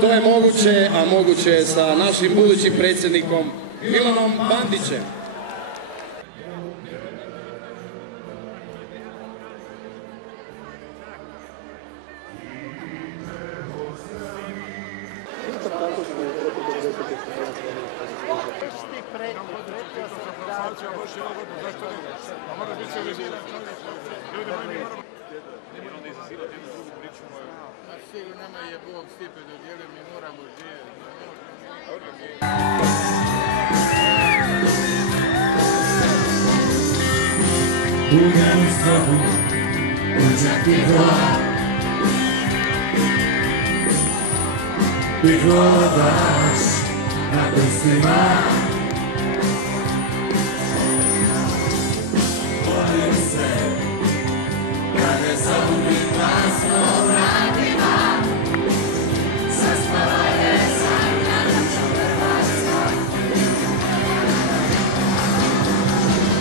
To je moguće, a moguće je sa našim budućim predsjednikom Milanom Bandićem. Sigurno nama je Bog stipe dodijelio, mi moramo živjeti. Ugam znovu uđati glad i gledaš na prstima. Bojim se kad ne zaubim glasno vratima. Zaspala je sanjana čovevačka.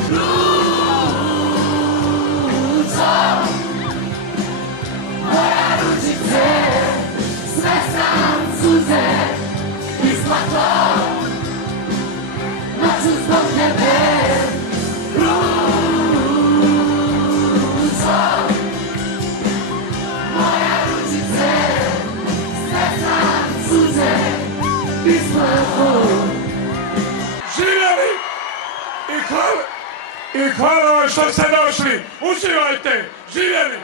Ružo, moja ružice, sve sam suze isplakao. Noću zbog tebe. Ružo, moja ružice, sve sam suze isplakao. Živjeli i hvala vam što ste došli. Uživajte, živjeli!